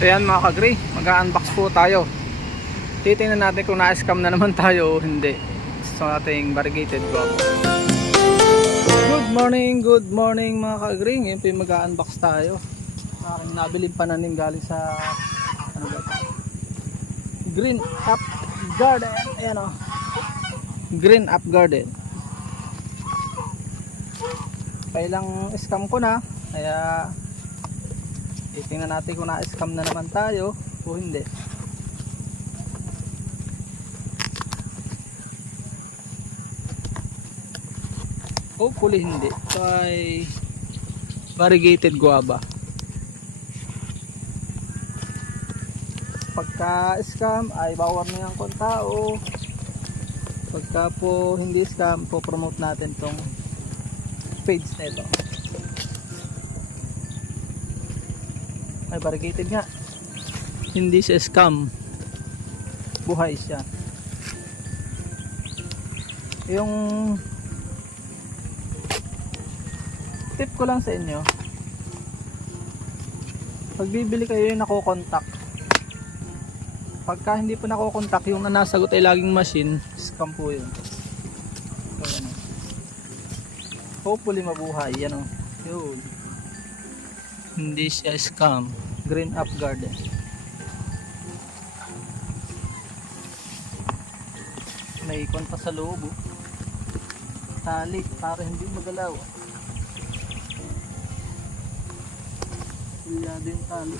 So yan mga kagri, mag-unbox po tayo. Titingnan natin kung na-scam na naman tayo o hindi sa ating variegated guava. Good morning mga kagri. Ngayon po yung mag-unbox tayo. Aking nabiling pananim galing sa ano ba ito? Green Up Garden. Ayan o, Green Up Garden. Kailang scam ko na, kaya titingnan natin kung na-scam na naman tayo o hindi. Hopefully hindi. Ito ay variegated guava. Pagka scam ay bawar na yan kung tao. Pagka po hindi scam, po promote natin tong page na ito. Ay variegated nga, hindi siya scam, buhay siya. Yung tip ko lang sa inyo, pag bibili kayo yung nakokontak, pagka hindi po nakokontak, yung nasagot ay laging machine, scam po yun. So, yan, hopefully mabuhay yan o. Yun, hindi siya scam. Green Up Garden. May ikon pa sa loob oh. Tali para hindi magalaw. Ilyado yung tali.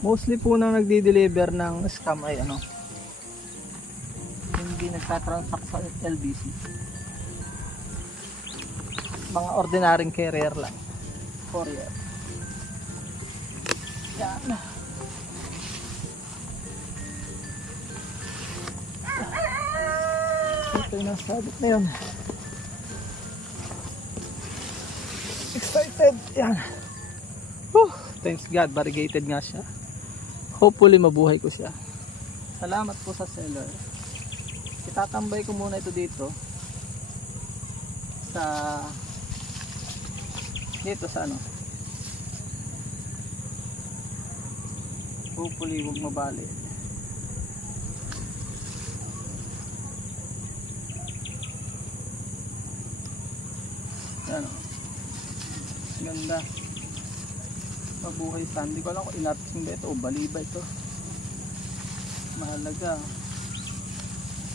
Mostly po nang nagdi-deliver ng scam ay ano, hindi nagtatransact sa LBC, mga ordinaryong carrier lang, courier. Yan. Ito yung nasabit na yun. Excited. Yan. Whew. Thanks God, variegated nga siya. Hopefully mabuhay ko siya. Salamat po sa seller. Itatambay ko muna ito dito sa ano, hopefully huwag mabali. Ano, ganda, mabuhay sa, hindi ko alam kung inarting ba ito o bali ba ito. Mahalaga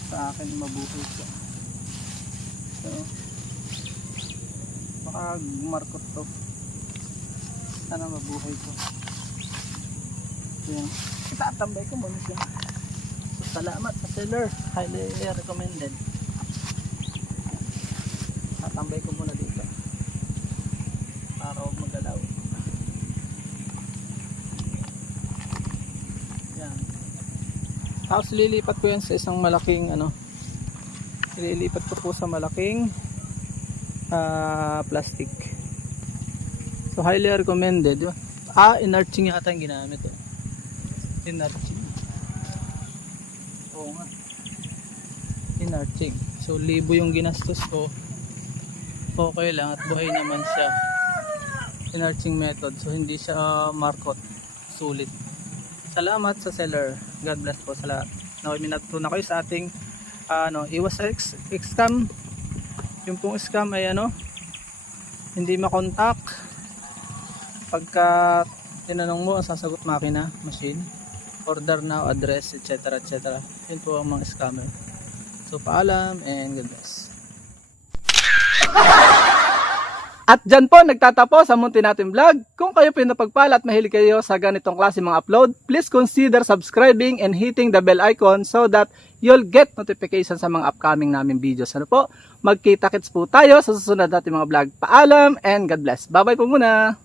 sa akin mabuhay siya. So baka markot to, sana mabuhay ko. Yan, itatambay ko muna siya. So, salamat sa seller, highly recommended. Tatambay ko muna dito para huwag magalaw. Yan, tapos lilipat ko yan sa isang malaking ano, ililipat ko po sa malaking plastic. So highly recommended. Enarching yata yung ginamit eh. Enarching. Oo nga, enarching. So libo yung ginastos ko, okay lang at buhay naman siya. Enarching method, so hindi siya markot, sulit. Salamat sa seller. God bless po sa lahat. Now, minaturo na kayo sa ating iwas scam. Yung pong scam ay ano, hindi makontak. Pagka tinanong mo, ang sasagot makina, machine, order now, address, etc. etc. Yun po ang mga scammer. So paalam and God bless. At dyan po nagtatapos ang munti natin vlog. Kung kayo pinapagpala at mahilig kayo sa ganitong klase mga upload, please consider subscribing and hitting the bell icon so that you'll get notification sa mga upcoming namin videos. Ano po? Magkita-kits po tayo sa susunod natin mga vlog. Paalam and God bless. Bye bye po muna.